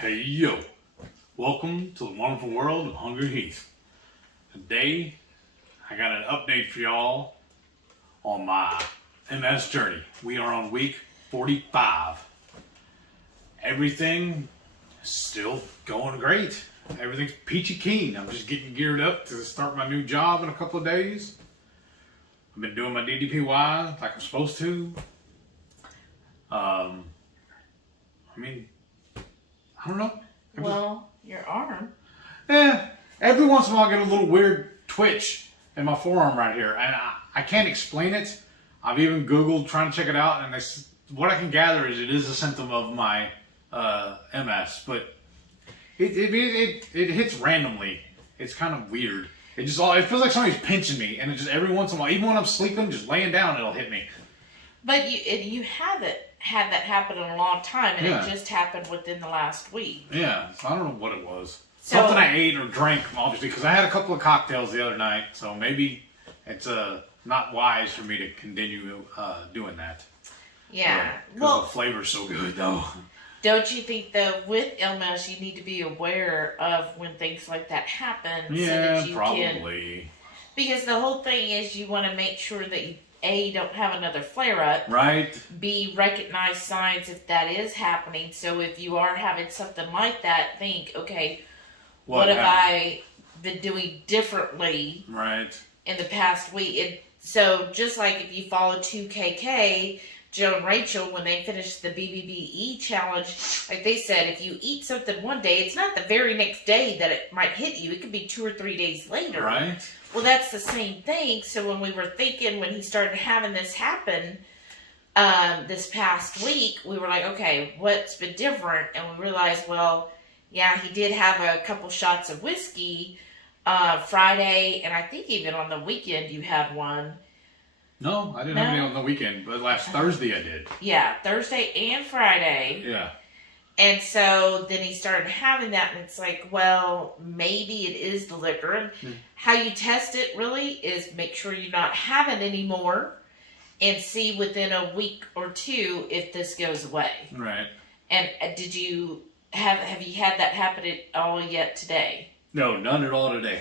Hey yo, welcome to the wonderful world of HungryHeath. Today, I got an update for y'all on my MS journey. We are on week 45. Everything is still going great. Everything's peachy keen. I'm just getting geared up to start my new job in a couple of days. I've been doing my DDPY like I'm supposed to. I don't know. Your arm. Every once in a while I get a little weird twitch in my forearm right here. And I can't explain it. I've even Googled trying to check it out. And what I can gather is it is a symptom of my MS. But it hits randomly. It's kind of weird. It feels like somebody's pinching me. And it just every once in a while, even when I'm sleeping, just laying down, it'll hit me. But you haven't had that happen in a long time, and it just happened within the last week. Yeah, so I don't know what it was. Something I ate or drank, obviously, because I had a couple of cocktails the other night, so maybe it's not wise for me to continue doing that. Yeah. Because the flavor's so good, though. Don't you think, though, with illness, you need to be aware of when things like that happen? Yeah, so that you probably. Because the whole thing is you want to make sure that you, A, don't have another flare-up. Right. B, recognize signs if that is happening. So if you are having something like that, think, okay, what have I been doing differently in the past week? So just like if you follow 2KK, Joe and Rachel, when they finished the BBBE challenge, like they said, if you eat something one day, it's not the very next day that it might hit you. It could be 2 or 3 days later. Right. Well, that's the same thing. So when we were thinking, when he started having this happen this past week, we were like, okay, what's been different? And we realized, well, yeah, he did have a couple shots of whiskey Friday, and I think even on the weekend you had one. No, I didn't have any on the weekend, but last Thursday I did. Yeah, Thursday and Friday. Yeah. And so then he started having that, and it's like, well, maybe it is the liquor. And how you test it really is make sure you're not having any more and see within a week or two if this goes away. Right. And did you have you had that happen at all yet today? No, none at all today.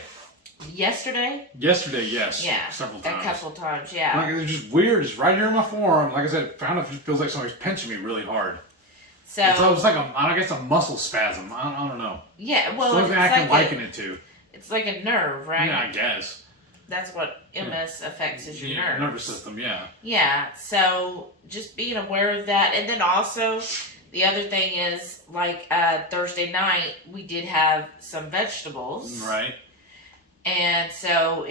Yesterday? Yesterday, yes. Yeah. Several times. A couple times, yeah. Like, it's just weird. It's right here in my forearm. Like I said, it feels like somebody's pinching me really hard. So it's like a muscle spasm. I don't know. Yeah, well, it's I can liken it to. It's like a nerve, right? Yeah, I guess. That's what MS affects is your nerves. Nervous system, yeah. Yeah, so just being aware of that. And then also, the other thing is, like Thursday night, we did have some vegetables. Right. And so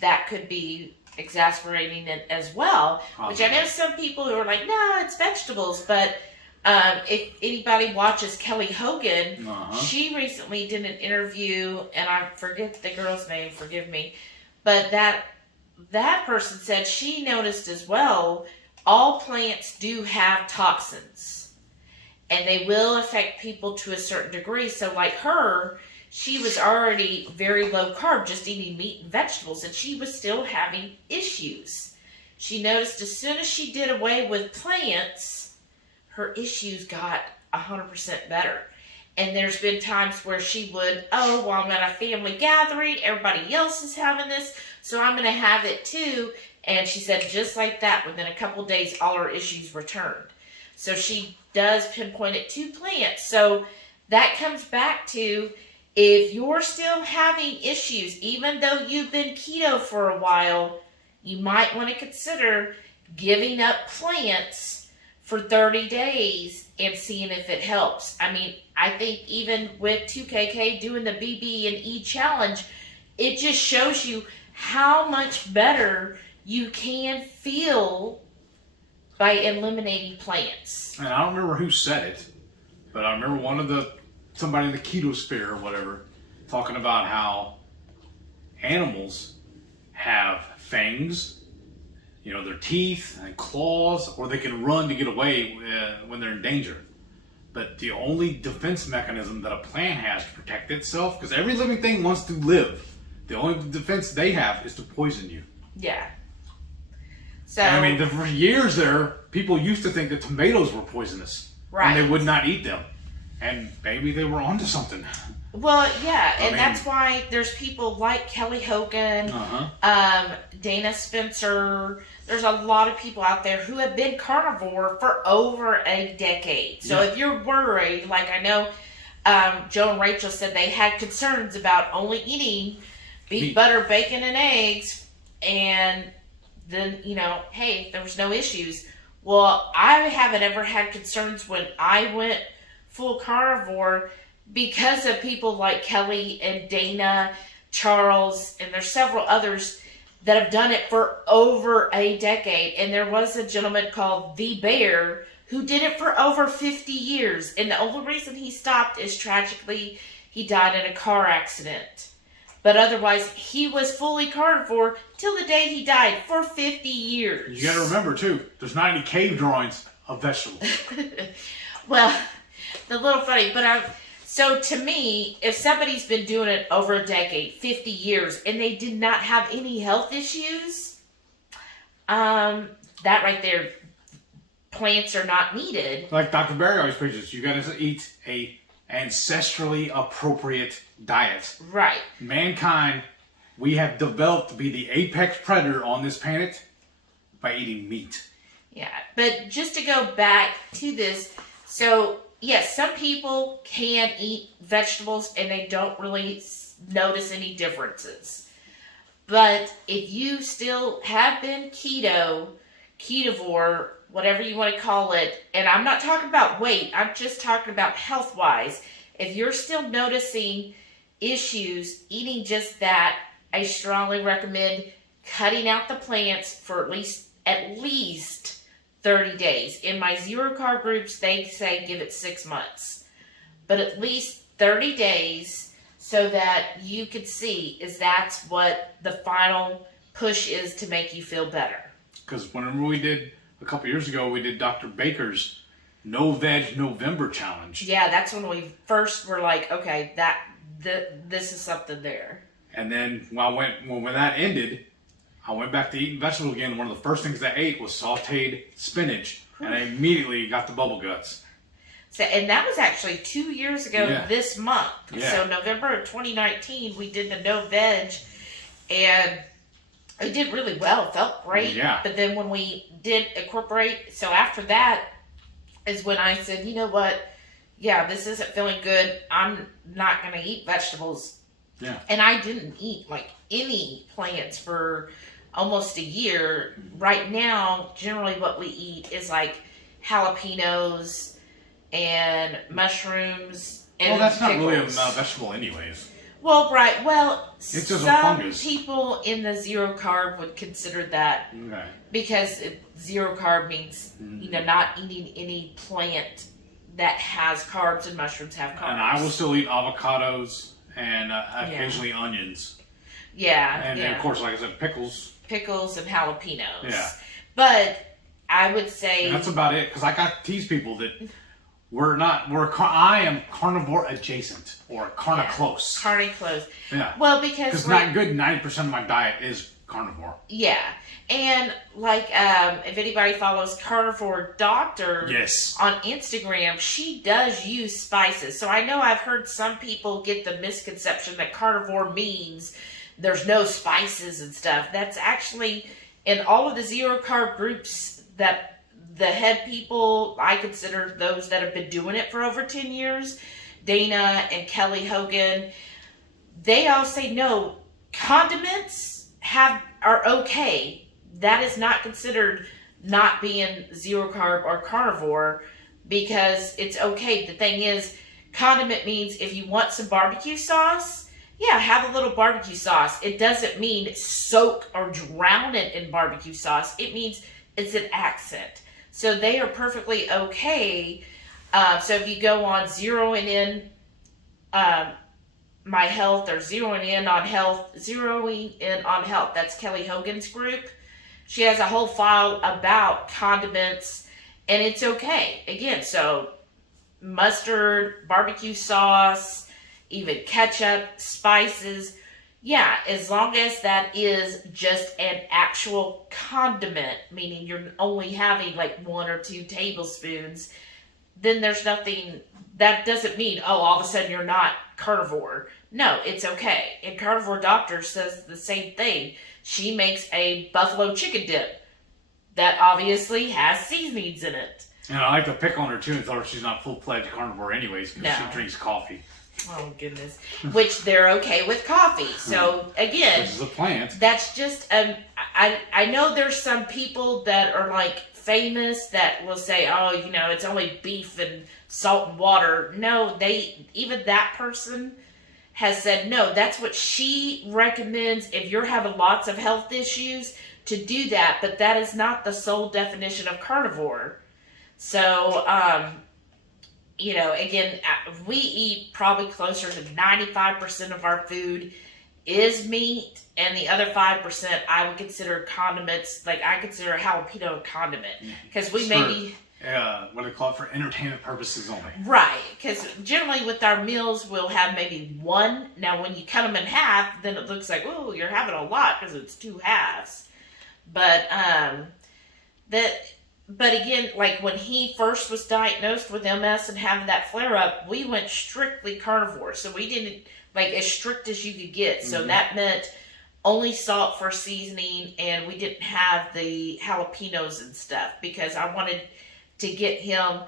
that could be exasperating it as well. Which I know some people who are like, no, it's vegetables. But if anybody watches Kelly Hogan, she recently did an interview, and I forget the girl's name, forgive me. But that person said she noticed as well, all plants do have toxins. And they will affect people to a certain degree. So like her, she was already very low carb, just eating meat and vegetables, and she was still having issues. She noticed as soon as she did away with plants, her issues got 100% better. And there's been times where she would, I'm at a family gathering, everybody else is having this, so I'm going to have it too. And she said just like that, within a couple of days, all her issues returned. So she does pinpoint it to plants. So that comes back to, if you're still having issues, even though you've been keto for a while, you might want to consider giving up plants for 30 days and seeing if it helps. I mean, I think even with 2KK doing the BB and E challenge, it just shows you how much better you can feel by eliminating plants. And I don't remember who said it, but I remember somebody in the keto sphere or whatever talking about how animals have fangs, their teeth and claws, or they can run to get away when they're in danger. But the only defense mechanism that a plant has to protect itself, because every living thing wants to live, the only defense they have is to poison you. Yeah. So I mean, for years there, people used to think that tomatoes were poisonous. Right. And they would not eat them. And maybe they were onto something. Well, yeah, and that's why there's people like Kelly Hogan, Dana Spencer. There's a lot of people out there who have been carnivore for over a decade. So if you're worried, like I know Joe and Rachel said they had concerns about only eating beef, butter, bacon, and eggs, and then, hey, there was no issues. Well, I haven't ever had concerns when I went full carnivore because of people like Kelly and Dana, Charles, and there's several others that have done it for over a decade. And there was a gentleman called The Bear who did it for over 50 years. And the only reason he stopped is tragically he died in a car accident. But otherwise, he was fully carnivore till the day he died for 50 years. You got to remember, too, there's not any cave drawings of vegetables. Well, the little funny, but so to me, if somebody's been doing it over a decade, 50 years, and they did not have any health issues, that right there, plants are not needed. Like Dr. Barry always preaches, you got to eat a ancestrally appropriate diet. Right. Mankind, we have developed to be the apex predator on this planet by eating meat. Yeah, but just to go back to this, so yes, some people can eat vegetables and they don't really notice any differences. But if you still have been ketovore, whatever you want to call it, and I'm not talking about weight, I'm just talking about health-wise. If you're still noticing issues eating just that, I strongly recommend cutting out the plants for at least 30 days. In my zero carb groups, they say give it 6 months. But at least 30 days so that you could see that's what the final push is to make you feel better. Because whenever we did, a couple years ago, we did Dr. Baker's No Veg November Challenge. Yeah, that's when we first were like, okay, this is something there. And then when that ended, I went back to eating vegetables again. One of the first things I ate was sauteed spinach, and I immediately got the bubble guts. So, and that was actually 2 years ago this month. Yeah. So November of 2019, we did the no veg, and it did really well. It felt great. Yeah. But then when we did incorporate, so after that is when I said, you know what? Yeah, this isn't feeling good. I'm not going to eat vegetables. Yeah. And I didn't eat like any plants for almost a year. Right now, generally what we eat is like jalapenos and mushrooms and that's pickles. not really a vegetable anyways. Well, right. Well, it's just some a fungus. people in the zero carb would consider that because zero carb means not eating any plant that has carbs, and mushrooms have carbs. And I will still eat avocados and occasionally onions. Yeah. And then, of course, like I said, pickles. Pickles and jalapenos. Yeah. But I would say... And that's about it, because I got to tease people that I am carnivore adjacent, or carni-close. Carni-close. Yeah. Well, because... not good 90% of my diet is carnivore. Yeah. And, like, if anybody follows Carnivore Doctor on Instagram, she does use spices. So I know I've heard some people get the misconception that carnivore means there's no spices and stuff. That's actually, in all of the zero carb groups that the head people, I consider those that have been doing it for over 10 years, Dana and Kelly Hogan, they all say no, condiments are okay. That is not considered not being zero carb or carnivore, because it's okay. The thing is, condiment means if you want some barbecue sauce, have a little barbecue sauce. It doesn't mean soak or drown it in barbecue sauce. It means it's an accent. So they are perfectly okay. So if you go on zeroing in my health, or zeroing in on health, that's Kelly Hogan's group. She has a whole file about condiments, and it's okay. Again, so mustard, barbecue sauce, even ketchup, spices. Yeah, as long as that is just an actual condiment, meaning you're only having like 1 or 2 tablespoons, then there's nothing, that doesn't mean, oh, all of a sudden you're not carnivore. No, it's okay. And Carnivore Doctor says the same thing. She makes a buffalo chicken dip that obviously has seasonings in it. And I like to pick on her too and tell her she's not full-fledged carnivore anyways because she drinks coffee. Oh, goodness. Which they're okay with coffee. So, again, which is a plant. That's just, I know there's some people that are like famous that will say, oh, you know, it's only beef and salt and water. No, even that person has said, no, that's what she recommends if you're having lots of health issues to do that. But that is not the sole definition of carnivore. So, you know, again, we eat probably closer to 95% of our food is meat, and the other 5% I would consider condiments. Like, I consider jalapeno a condiment because we maybe what do they call it, for entertainment purposes only. Right, because generally with our meals we'll have maybe one. Now, when you cut them in half, then it looks like, oh, you're having a lot because it's 2 halves. But But again, like when he first was diagnosed with MS and having that flare up, we went strictly carnivore. So we didn't, like, as strict as you could get. So that meant only salt for seasoning, and we didn't have the jalapenos and stuff because I wanted to get him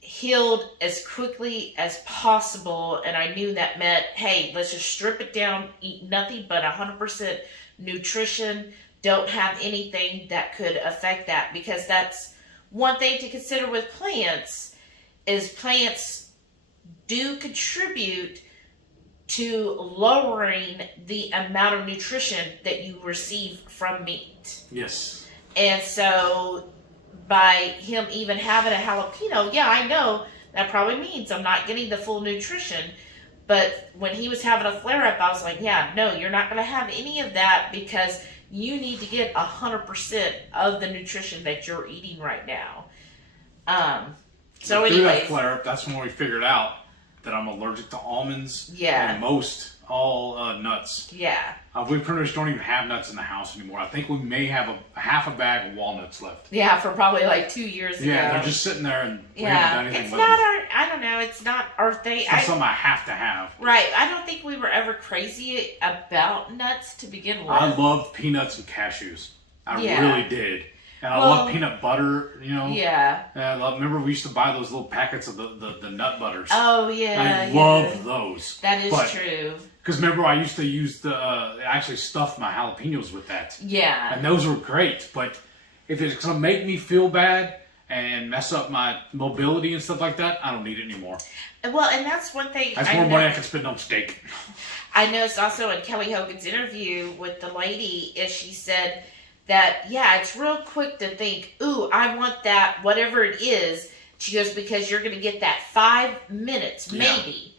healed as quickly as possible. And I knew that meant, hey, let's just strip it down, eat nothing but 100% nutrition. Don't have anything that could affect that, because that's one thing to consider with plants is plants do contribute to lowering the amount of nutrition that you receive from meat. Yes. And so by him even having a jalapeno, yeah, I know that probably means I'm not getting the full nutrition. But when he was having a flare-up, I was like, yeah, no, you're not going to have any of that because you need to get 100% of the nutrition that you're eating right now. So through that anyways. flare-up, that's when we figured out that I'm allergic to almonds Yeah. and most all nuts. Yeah. We pretty much don't even have nuts in the house anymore. I think we may have a half a bag of walnuts left. Yeah, for probably like 2 years ago. Yeah, they're just sitting there and we haven't done anything it's with not them. I don't know, it's not our thing. It's not something I have to have. Right, I don't think we were ever crazy about nuts to begin with. I loved peanuts and cashews. I really did. And I love peanut butter, you know. Yeah. And remember we used to buy those little packets of the nut butters. Oh, yeah. I love those. That is true. Because remember, I used to use I actually stuffed my jalapenos with that. Yeah. And those were great. But if it's going to make me feel bad and mess up my mobility and stuff like that, I don't need it anymore. Well, and that's one thing. That's more money I can spend on steak. I noticed also in Kelly Hogan's interview with the lady, is she said that, yeah, it's real quick to think, ooh, I want that, whatever it is. She goes, because you're going to get that 5 minutes, maybe,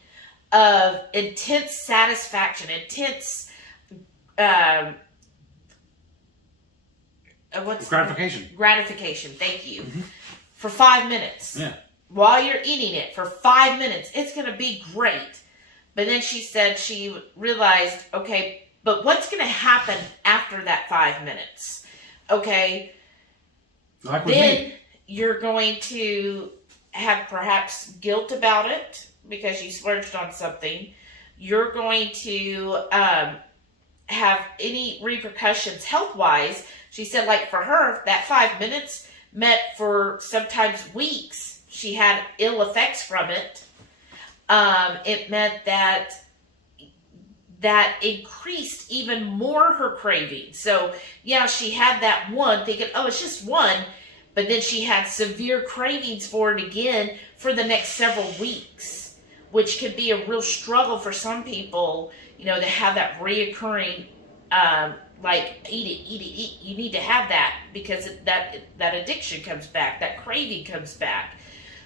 of intense satisfaction, intense, gratification, thank you, for 5 minutes. Yeah. While you're eating it for 5 minutes, it's going to be great. But then she said she realized, okay, but what's going to happen after that 5 minutes? Okay, then you're going to have perhaps guilt about it because you splurged on something. You're going to have any repercussions health-wise. She said, like for her, that 5 minutes meant for sometimes weeks she had ill effects from it. It meant that increased even more her craving. So, yeah, she had that one thinking, oh, it's just one. But then she had severe cravings for it again for the next several weeks, which could be a real struggle for some people, you know, to have that reoccurring, like, eat. You need to have that because that addiction comes back, that craving comes back.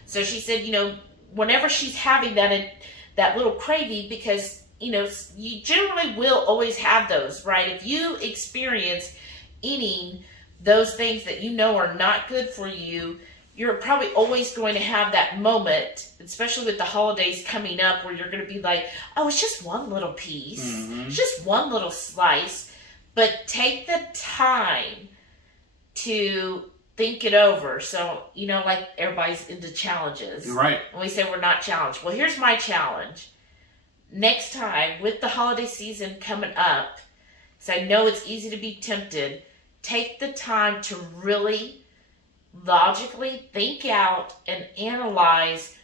So she said, you know, whenever she's having that little craving, because, you know, you generally will always have those, right? If you experience eating those things that you know are not good for you, you're probably always going to have that moment, especially with the holidays coming up, where you're going to be like, oh, it's just one little piece. It's just one little slice. But take the time to think it over. So, like everybody's into challenges. You're right. And we say we're not challenged. Well, here's my challenge. Next time, with the holiday season coming up, because I know it's easy to be tempted, take the time to really logically think out and analyze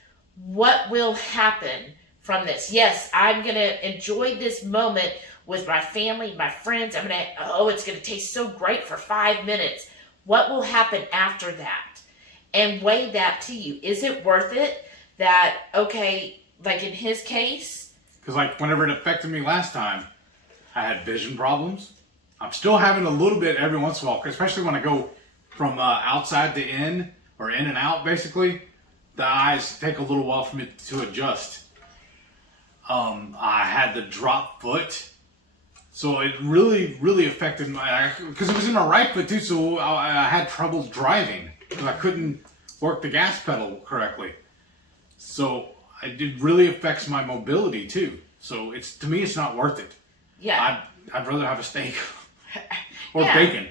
what will happen from this. Yes, I'm going to enjoy this moment with my family, my friends. It's going to taste so great for 5 minutes. What will happen after that? And weigh that to you. Is it worth it? That, okay, like in his case. Because like whenever it affected me last time, I had vision problems. I'm still having a little bit every once in a while, especially when I go from outside to in, or in and out basically. The eyes take a little while for me to adjust. I had the drop foot. So it really, really affected because it was in my right foot too, so I had trouble driving because I couldn't work the gas pedal correctly. So it really affects my mobility too. So to me, it's not worth it. Yeah. I'd rather have a steak or bacon.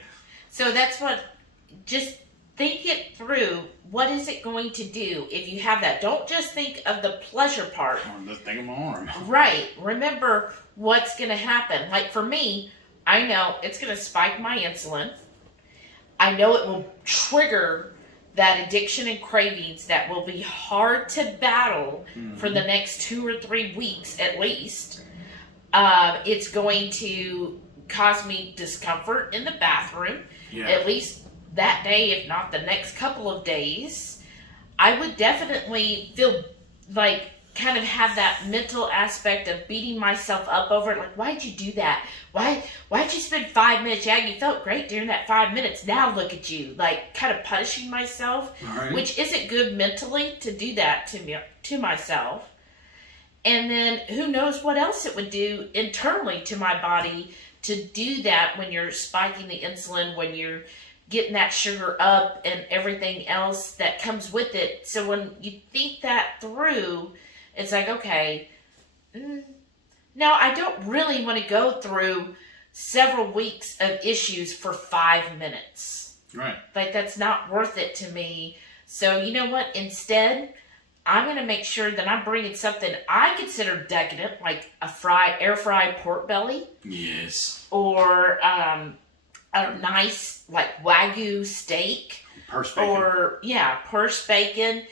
So that's just think it through. What is it going to do if you have that? Don't just think of the pleasure part. Or the thing on my arm. Right. Remember what's going to happen. Like for me, I know it's going to spike my insulin. I know it will trigger that addiction and cravings that will be hard to battle for the next 2 or 3 weeks at least. It's going to cause me discomfort in the bathroom, at least that day, if not the next couple of days. I would definitely feel like kind of have that mental aspect of beating myself up over it. Like, why'd you do that? Why'd you spend 5 minutes? Yeah, you felt great during that 5 minutes. Now look at you, like kind of punishing myself, which isn't good mentally to do that to myself. And then who knows what else it would do internally to my body to do that when you're spiking the insulin, when you're getting that sugar up and everything else that comes with it. So when you think that through, it's like, okay, no, I don't really want to go through several weeks of issues for 5 minutes. Right. Like, that's not worth it to me. So you know what? Instead, I'm going to make sure that I'm bringing something I consider decadent, like a air fried pork belly. Yes. Or a nice, like, Wagyu steak. Purse bacon. Or, purse bacon.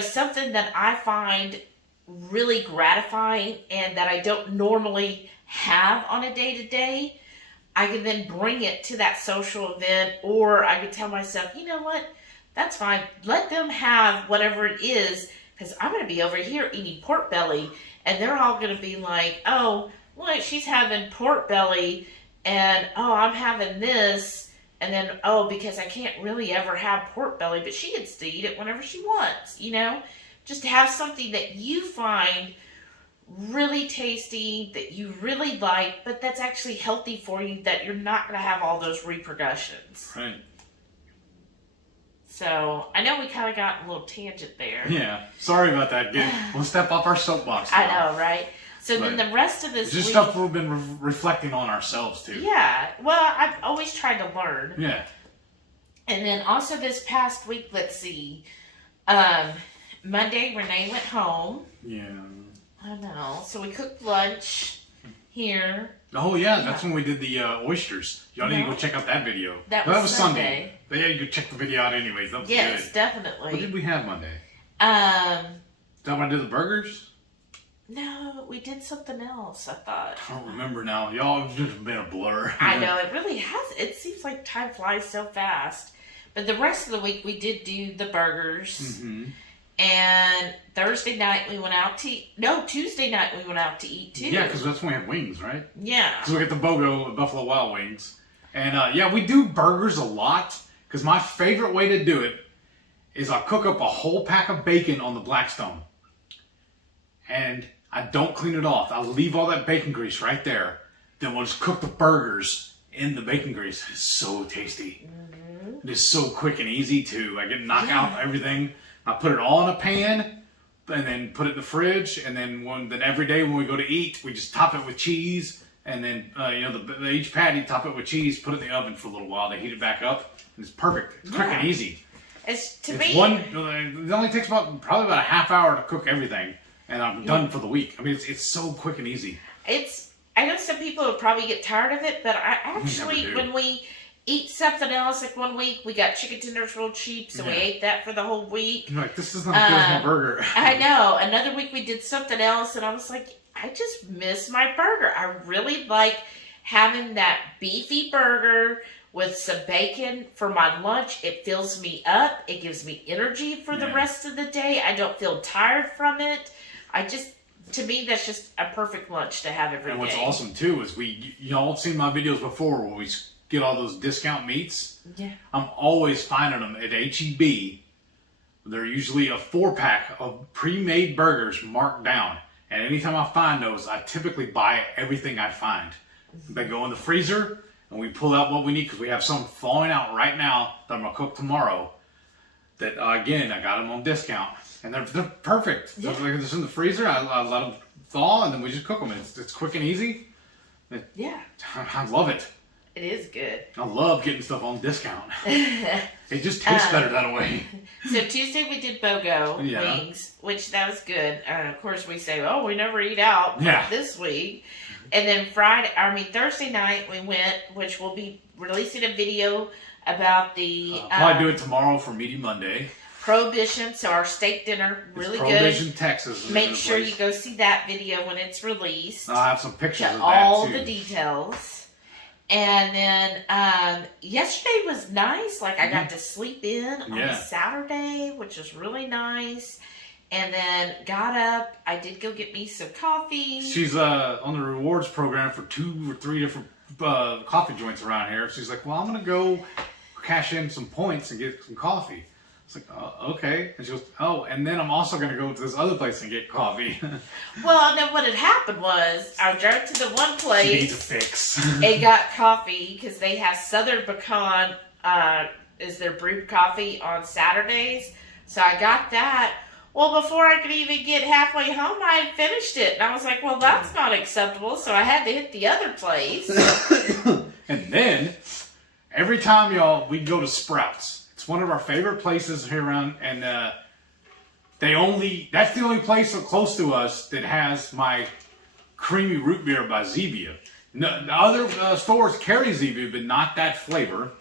Something that I find really gratifying and that I don't normally have on a day-to-day. I can then bring it to that social event, or I could tell myself, you know what? That's fine. Let them have whatever it is, because I'm going to be over here eating pork belly, and they're all going to be like, oh, look, she's having pork belly, and oh, I'm having this, and then, oh, because I can't really ever have pork belly, but she gets to eat it whenever she wants, Just to have something that you find really tasty, that you really like, but that's actually healthy for you, that you're not going to have all those repercussions. Right. So, I know we kind of got a little tangent there. Yeah. Sorry about that. We'll step off our soapbox now. I know, right? So then the rest of this week... It's just stuff we've been reflecting on ourselves, too. Yeah. Well, I've always tried to learn. Yeah. And then also this past week, let's see. Monday, Renee went home. Yeah. I know. So we cooked lunch here. Oh, yeah. That's when we did the oysters. Y'all need to go check out that video. That was Sunday. But yeah, you could check the video out anyways. That was good. Yes, definitely. What did we have Monday? Is that when I did the burgers? No, we did something else, I thought. I don't remember now. Y'all have just been a blur. I know. It really has. It seems like time flies so fast. But the rest of the week, we did do the burgers. Mm-hmm. And Thursday night we went out to eat. No, Tuesday night we went out to eat too. Yeah, because that's when we had wings, right? Yeah. Because we get the BOGO Buffalo Wild Wings. And we do burgers a lot. Because my favorite way to do it is I cook up a whole pack of bacon on the Blackstone. And I don't clean it off. I'll leave all that bacon grease right there. Then we'll just cook the burgers in the bacon grease. It's so tasty. Mm-hmm. It is so quick and easy too. I can knock out everything. I put it all in a pan and then put it in the fridge. And then every day when we go to eat, we just top it with cheese. And then, each patty, top it with cheese, put it in the oven for a little while. They heat it back up. It's perfect. It's quick and easy. It only takes probably about a half hour to cook everything, and I'm done for the week. I mean, it's so quick and easy. I know some people would probably get tired of it, but I actually, when we eat something else, like one week we got chicken tenders real cheap, so we ate that for the whole week. You're like, this is not as good as my burger. I know. Another week we did something else, and I was like, I just miss my burger. I really like having that beefy burger with some bacon for my lunch. It fills me up. It gives me energy for the rest of the day. I don't feel tired from it. To me, that's just a perfect lunch to have every day. And what's awesome too is y'all have seen my videos before where we get all those discount meats. Yeah. I'm always finding them at HEB. They're usually a 4-pack of pre-made burgers marked down. And anytime I find those, I typically buy everything I find. They go in the freezer, and we pull out what we need because we have some thawing out right now that I'm going to cook tomorrow. That, again, I got them on discount. And they're perfect. Yeah. They're just in the freezer. I let them thaw, and then we just cook them. It's quick and easy. I love it. It is good. I love getting stuff on discount. It just tastes better that way. So Tuesday we did BOGO wings, which that was good. Of course we say, we never eat out this week. And then Thursday night we went, which we'll be releasing a video about the... probably do it tomorrow for Meaty Monday. Prohibition, so our steak dinner, really good. Prohibition, Texas. Make sure you go see that video when it's released. I'll have some pictures of that all too. the details. And then yesterday was nice. Like I got to sleep in on a Saturday, which was really nice. And then got up. I did go get me some coffee. She's on the rewards program for 2 or 3 different coffee joints around here. She's like, well, I'm going to go cash in some points and get some coffee. It's like, okay. And she goes, and then I'm also going to go to this other place and get coffee. Well, no, what had happened was I drove to the one place. She needs a fix. And got coffee because they have Southern Pecan is their brewed coffee on Saturdays. So I got that. Well, before I could even get halfway home, I had finished it. And I was like, well, that's not acceptable. So I had to hit the other place. And then, every time we go to Sprouts. It's one of our favorite places here around, and that's the only place so close to us that has my creamy root beer by Zevia. No, the other stores carry Zevia, but not that flavor.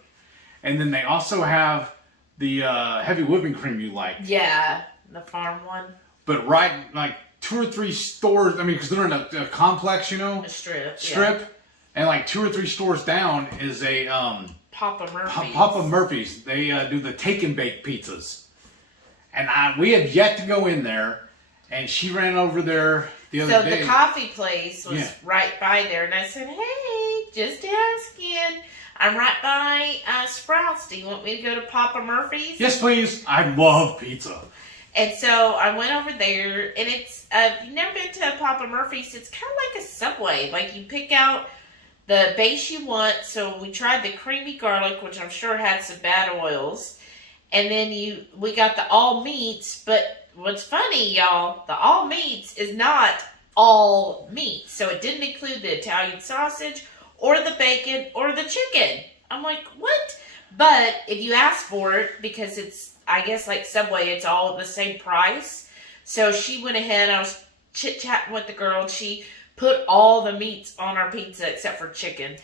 And then they also have the heavy whipping cream you like. Yeah, the farm one. But like 2 or 3 stores, because they're in a complex, A strip. Yeah. And like 2 or 3 stores down is a... Papa Murphy's. Papa Murphy's. They do the take and bake pizzas. And we have yet to go in there. And she ran over there the other day. So the coffee place was right by there. And I said, hey, just asking. I'm right by Sprouts. Do you want me to go to Papa Murphy's? Yes, please. I love pizza. And so I went over there. And it's, if you've never been to Papa Murphy's, it's kind of like a Subway. Like you pick out the base you want. So we tried the creamy garlic, which I'm sure had some bad oils. And then we got the all meats. But what's funny, y'all, the all meats is not all meat. So it didn't include the Italian sausage or the bacon or the chicken. I'm like, what? But if you ask for it, because it's, I guess like Subway, it's all the same price. So she went ahead. I was chit-chatting with the girl. And she put all the meats on our pizza except for chicken.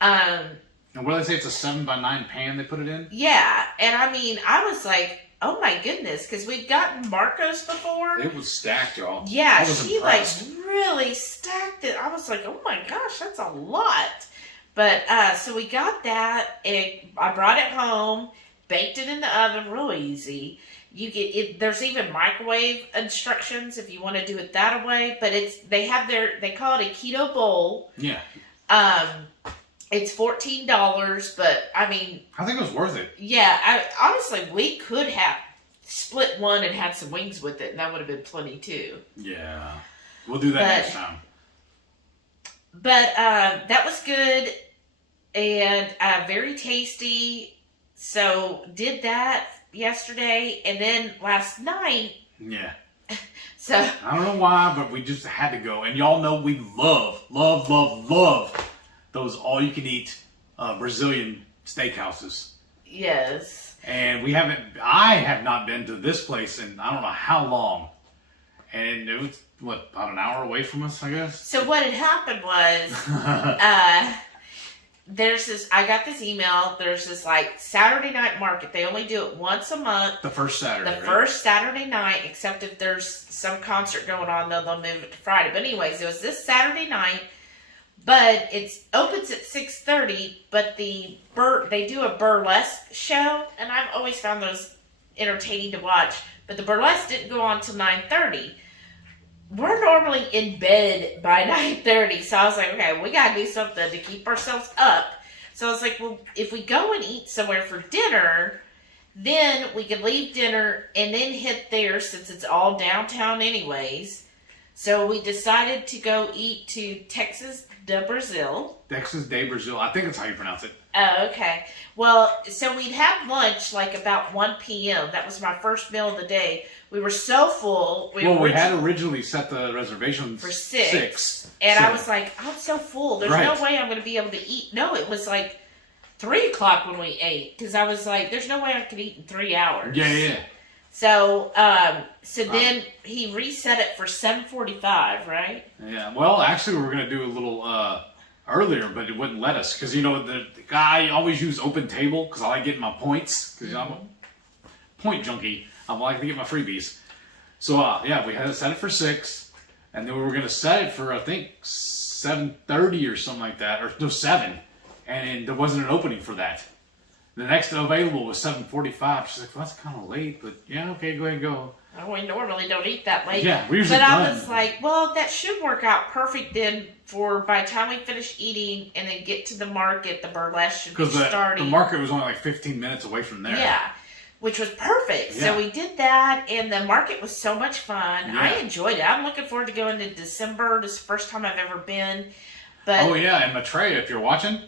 And what do they say? It's a 7x9 pan they put it in? Yeah. And I was like, oh my goodness. Because we'd gotten Marco's before. It was stacked, y'all. Yeah. She really stacked it. I was like, oh my gosh, that's a lot. But, so we got that. I brought it home, baked it in the oven, real easy. You get it. There's even microwave instructions if you want to do it that way. But they call it a keto bowl. Yeah. It's $14, but I think it was worth it. Yeah. Honestly, we could have split one and had some wings with it, and that would have been plenty too. Yeah. We'll do that next time. But that was good and very tasty. So did that yesterday, and then last night. Yeah. So I don't know why, but we just had to go. And y'all know we love those all-you-can-eat Brazilian steakhouses. Yes. And I have not been to this place in I don't know how long. And it was, about an hour away from us, I guess? So what had happened was, I got this email, there's this like Saturday night market. They only do it once a month. The first Saturday, The first Saturday night, except if there's some concert going on, they'll move it to Friday. But anyways, it was this Saturday night, but it opens at 6:30, but they do a burlesque show, and I've always found those entertaining to watch. But the burlesque didn't go on till 9:30. We're normally in bed by 9:30, so I was like, okay, we gotta do something to keep ourselves up. So I was like, well, if we go and eat somewhere for dinner, then we could leave dinner and then hit there since it's all downtown anyways. So we decided to go eat to Texas de Brazil. Texas de Brazil. I think that's how you pronounce it. Oh, okay. Well, so we'd had lunch like about 1 p.m. That was my first meal of the day. We were so full. We had originally set the reservation for 6. And I was like, I'm so full. There's no way I'm going to be able to eat. No, it was like 3 o'clock when we ate. Because I was like, there's no way I could eat in 3 hours. Yeah. So, then he reset it for 7:45, right? Yeah. Well, actually, we were going to do a little earlier, but it wouldn't let us. Because, the guy always used open table because I like getting my points. Because I'm a point junkie. I like to get my freebies. So, we had to set it for 6. And then we were going to set it for, I think, 7:30 or something like that. Or, no, 7. And there wasn't an opening for that. The next available was 7:45. She's like, well, that's kind of late. But, yeah, okay, go ahead and go. Oh, we normally don't eat that late. Yeah, we usually But done. I was like, well, that should work out perfect then for by the time we finish eating and then get to the market, the burlesque should be starting. Because the market was only like 15 minutes away from there. Yeah, which was perfect. Yeah. So we did that, and the market was so much fun. Yeah. I enjoyed it. I'm looking forward to going to December. This is the first time I've ever been. But oh, yeah, and Maitreya, if you're watching,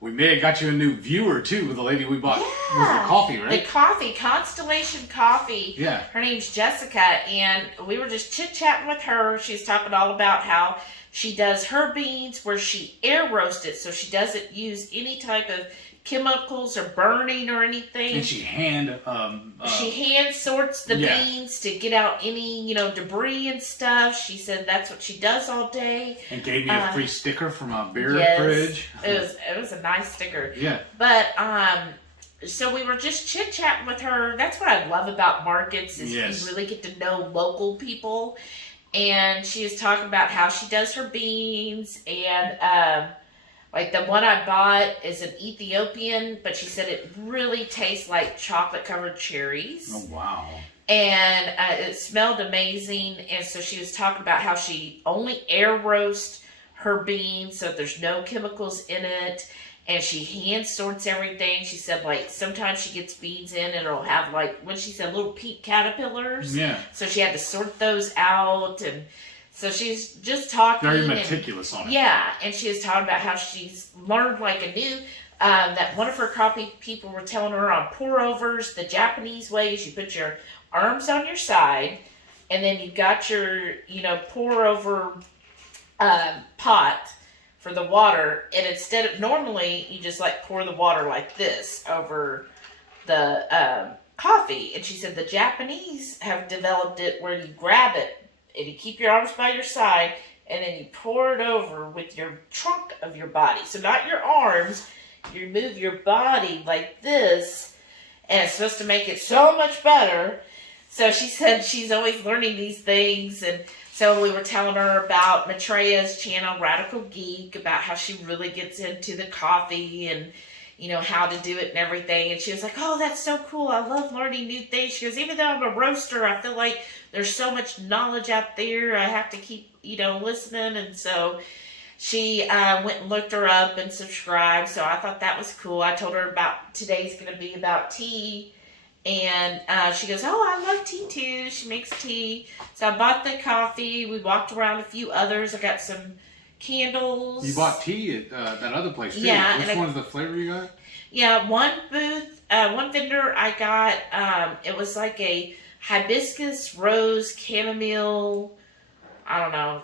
we may have got you a new viewer, too, with the lady we bought with the coffee, right? The coffee, Constellation Coffee. Yeah. Her name's Jessica, and we were just chit-chatting with her. She's talking all about how she does her beans where she air roasts it, so she doesn't use any type of chemicals or burning or anything. And she hand sorts the beans to get out any, debris and stuff. She said that's what she does all day. And gave me a free sticker from a beer fridge. It was a nice sticker. Yeah. But so we were just chit-chatting with her. That's what I love about markets is you really get to know local people. And she was talking about how she does her beans and like the one I bought is an Ethiopian, but she said it really tastes like chocolate-covered cherries. Oh, wow. And it smelled amazing. And so she was talking about how she only air roasts her beans so there's no chemicals in it. And she hand sorts everything. She said, like, sometimes she gets beans in and it'll have, like, when she said little pink caterpillars. Yeah. So she had to sort those out. And so she's just talking. Very meticulous on it. Yeah. And she was talking about how she's learned, like, a new, that one of her coffee people were telling her on pour-overs, the Japanese way is you put your arms on your side, and then you got your, pour-over pot for the water, and instead of normally you just like pour the water like this over the coffee. And she said the Japanese have developed it where you grab it and you keep your arms by your side and then you pour it over with your trunk of your body. So not your arms, you move your body like this, and it's supposed to make it so much better. So she said she's always learning these things. And so we were telling her about Maitreya's channel, Radical Geek, about how she really gets into the coffee and, how to do it and everything. And she was like, oh, that's so cool. I love learning new things. She goes, even though I'm a roaster, I feel like there's so much knowledge out there. I have to keep, listening. And so she went and looked her up and subscribed. So I thought that was cool. I told her about today's going to be about tea. And she goes, oh, I love tea too. She makes tea. So I bought the coffee. We walked around a few others. I got some candles. You bought tea at that other place too. Yeah. Which one's the flavor you got? Yeah, one vendor I got, it was like a hibiscus, rose, chamomile, I don't know,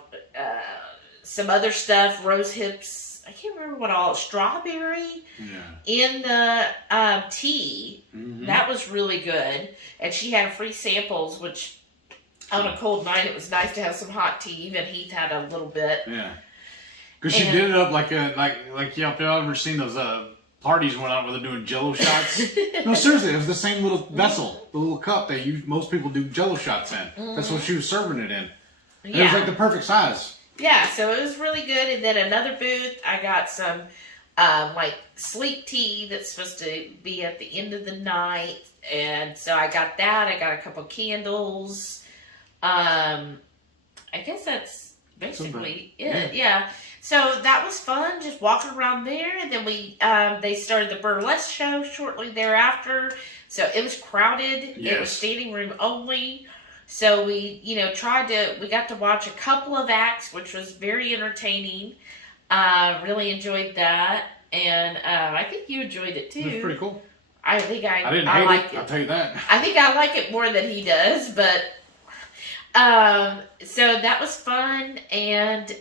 some other stuff, rose hips I can't remember what all, strawberry Yeah. in the tea. Mm-hmm. That was really good. And she had free samples, which on a cold night, it was nice to have some hot tea. Even Heath had a little bit. Yeah. Because she did it up like y'all ever seen those parties went out where they're doing Jello shots? No, seriously, it was the same little vessel, the little cup that most people do Jello shots in. Mm-hmm. That's what she was serving it in. And it was like the perfect size. Yeah, so it was really good. And then another booth, I got some like sleep tea that's supposed to be at the end of the night, and so I got that. I got a couple candles. I guess that's basically it. Yeah. So that was fun, just walking around there. And then they started the Burlesque Show shortly thereafter. So it was crowded. Yes. It was standing room only. So we got to watch a couple of acts, which was very entertaining. Really enjoyed that. And I think you enjoyed it too. It was pretty cool. I think I didn't hate like it. I'll tell you that. I think I like it more than he does, but so that was fun, and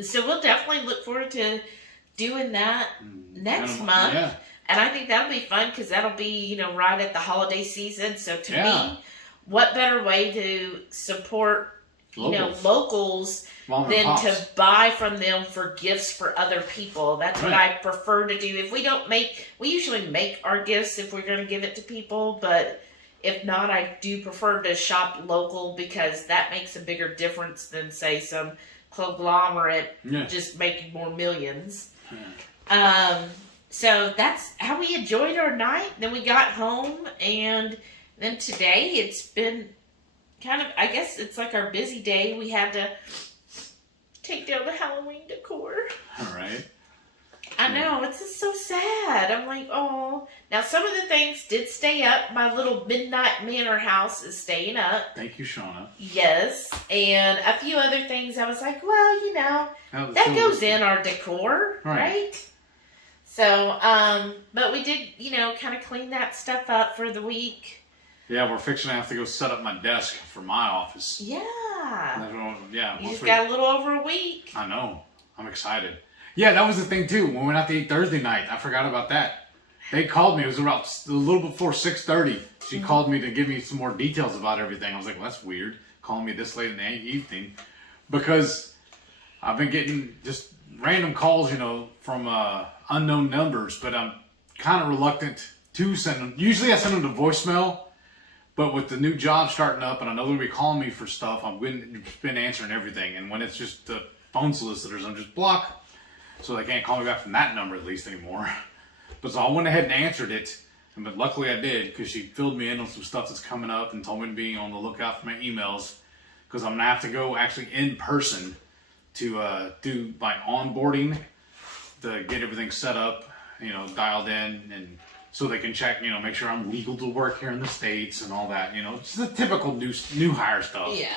so we'll definitely look forward to doing that next month. Yeah. And I think that'll be fun because that'll be, right at the holiday season. So to me, what better way to support, locals than to buy from them for gifts for other people. That's what I prefer to do. If we we usually make our gifts if we're going to give it to people, but if not, I do prefer to shop local because that makes a bigger difference than, say, some conglomerate just making more millions. So that's how we enjoyed our night. Then we got home, and then today it's been kind of, I guess it's like our busy day. We had to take down the Halloween decor. All right. I know, it's just so sad. I'm like, oh. Now, some of the things did stay up. My little Midnight Manor house is staying up. Thank you, Shauna. Yes. And a few other things I was like, well, that goes in our decor, right? So, but we did, kind of clean that stuff up for the week. Yeah, we're fixing to have to go set up my desk for my office. Yeah. You just got a little over a week. I know. I'm excited. Yeah, that was the thing too. When we went out to eat Thursday night, I forgot about that. They called me. It was about a little before 6:30. She called me to give me some more details about everything. I was like, well, that's weird. Calling me this late in the evening. Because I've been getting just random calls, from unknown numbers. But I'm kind of reluctant to send them. Usually I send them to voicemail. But with the new job starting up, and I know they're going to be calling me for stuff, I've been answering everything. And when it's just the phone solicitors, I'm just block. So they can't call me back from that number at least anymore. But so I went ahead and answered it. But luckily I did because she filled me in on some stuff that's coming up and told me to be on the lookout for my emails. Because I'm going to have to go actually in person to do my onboarding to get everything set up, dialed in, and so they can check, make sure I'm legal to work here in the States and all that. It's the typical new hire stuff. Yeah.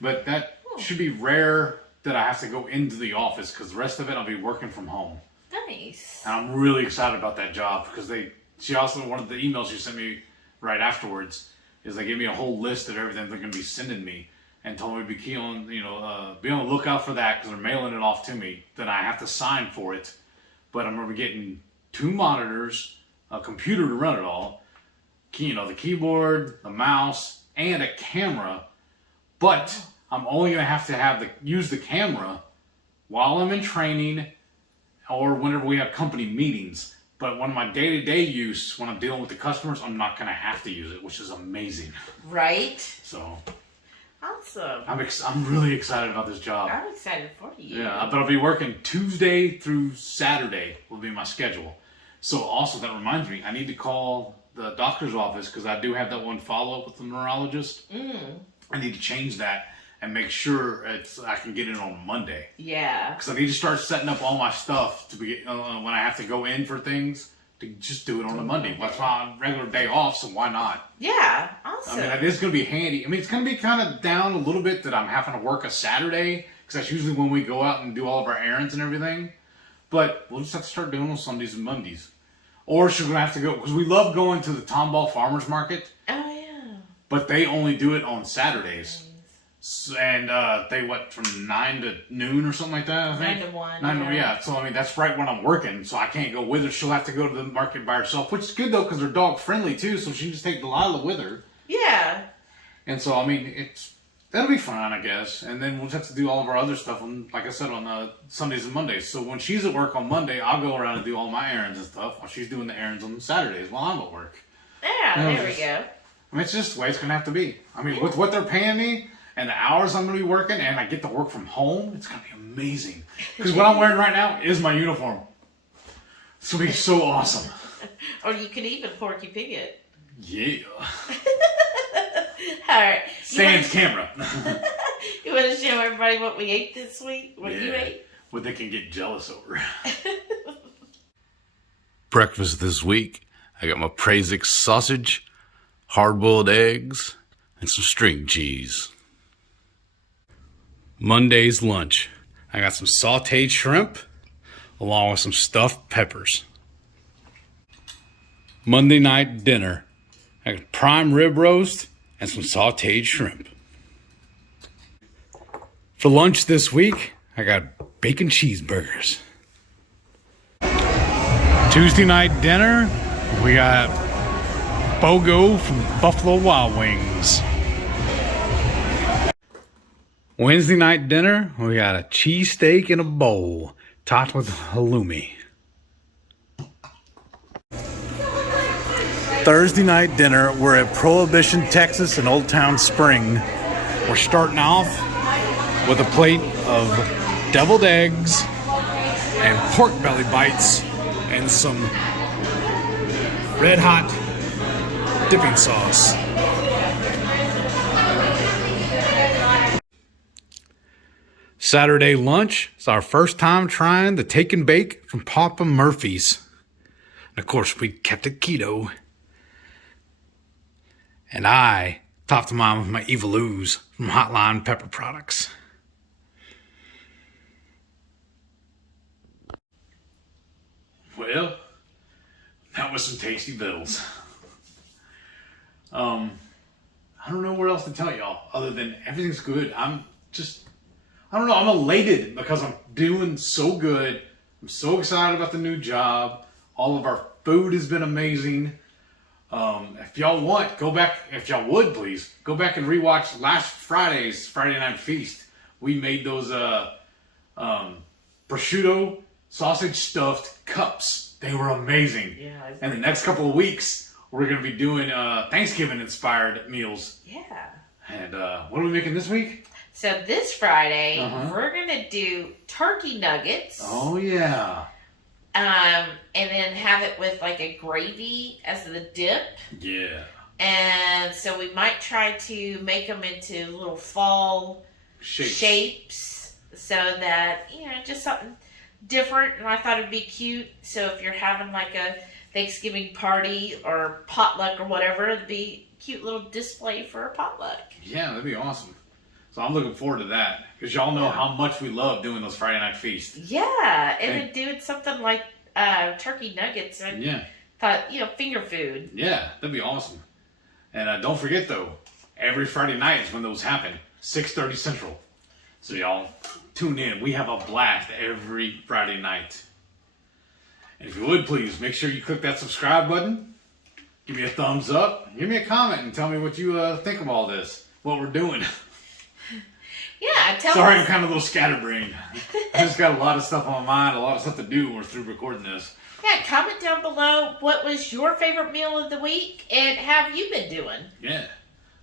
But that should be rare that I have to go into the office because the rest of it I'll be working from home. Nice. And I'm really excited about that job because she also, one of the emails she sent me right afterwards is they gave me a whole list of everything they're going to be sending me and told me to be on the lookout for that because they're mailing it off to me. Then I have to sign for it. But I'm going to be getting 2 monitors, a computer to run it all, the keyboard, the mouse, and a camera. But I'm only going to have use the camera while I'm in training or whenever we have company meetings. But when my day-to-day use, when I'm dealing with the customers, I'm not going to have to use it, which is amazing. Right. So. Awesome. I'm really excited about this job. I'm excited for you. Yeah, but I'll be working Tuesday through Saturday will be my schedule. So also that reminds me, I need to call the doctor's office because I do have that one follow-up with the neurologist. I need to change that and make sure I can get it on Monday. Yeah. Because I need to start setting up all my stuff to be when I have to go in for things to just do it on a Monday. That's my regular day off, so why not? Yeah, awesome. I mean, it is going to be handy. I mean, it's going to be kind of down a little bit that I'm having to work a Saturday because that's usually when we go out and do all of our errands and everything. But we'll just have to start doing it on Sundays and Mondays. Or she's going to have to go, because we love going to the Tomball Farmers Market. Oh, yeah. But they only do it on Saturdays. And they from 9 to noon or something like that, I think? 9 to 1. 9 to, yeah. So, I mean, that's right when I'm working, so I can't go with her. She'll have to go to the market by herself, which is good, though, because they're dog-friendly, too, so she can just take Delilah with her. Yeah. And so, I mean, that'll be fun, I guess. And then we'll just have to do all of our other stuff, on, like I said, on Sundays and Mondays. So when she's at work on Monday, I'll go around and do all my errands and stuff while she's doing the errands on Saturdays while I'm at work. Yeah, there we go. I mean, it's just the way it's going to have to be. I mean, with what they're paying me and the hours I'm going to be working, and I get to work from home, it's going to be amazing. Because what I'm wearing right now is my uniform. It's going to be so awesome. Or you could even Porky Pig it. Yeah. All right. Sans camera. You want to show everybody what we ate this week? What you ate? What they can get jealous over. Breakfast this week, I got my Prazix sausage, hard-boiled eggs, and some string cheese. Monday's lunch, I got some sauteed shrimp, along with some stuffed peppers. Monday night dinner, I got prime rib roast and some sauteed shrimp. For lunch this week, I got bacon cheeseburgers. Tuesday night dinner, we got BOGO from Buffalo Wild Wings. Wednesday night dinner, we got a cheesesteak in a bowl, topped with halloumi. Thursday night dinner, we're at Prohibition, Texas in Old Town Spring. We're starting off with a plate of deviled eggs and pork belly bites and some red hot dipping sauce. Saturday lunch is our first time trying the take and bake from Papa Murphy's. And of course, we kept it keto. And I topped mine with my Evil Ooze from Hotline Pepper Products. Well, that was some tasty vittles. I don't know what else to tell y'all other than everything's good. I don't know, I'm elated because I'm doing so good. I'm so excited about the new job. All of our food has been amazing. If y'all want, go back, if y'all would please, go back and rewatch last Friday's Friday Night Feast. We made those prosciutto sausage stuffed cups. They were amazing. Yeah. And the next couple of weeks, we're going to be doing Thanksgiving inspired meals. Yeah. And what are we making this week? So this Friday, we're going to do turkey nuggets. Oh, yeah. And then have it with like a gravy as the dip. Yeah. And so we might try to make them into little fall shapes so that, just something different. And I thought it'd be cute. So if you're having like a Thanksgiving party or potluck or whatever, it'd be a cute little display for a potluck. Yeah, that'd be awesome. So I'm looking forward to that because y'all know how much we love doing those Friday Night Feasts. Yeah, and then doing something like turkey nuggets and thought, finger food. Yeah, that'd be awesome. And don't forget though, every Friday night is when those happen, 6:30 Central. So y'all tune in. We have a blast every Friday night. And if you would please make sure you click that subscribe button, give me a thumbs up, give me a comment, and tell me what you think of all this, what we're doing. Yeah, Sorry, I'm kind of a little scatterbrained. I just got a lot of stuff on my mind, a lot of stuff to do when we're through recording this. Yeah, comment down below what was your favorite meal of the week and how have you been doing? Yeah,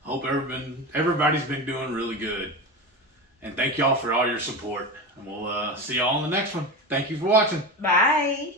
hope everybody's been doing really good. And thank y'all for all your support. And we'll see y'all on the next one. Thank you for watching. Bye.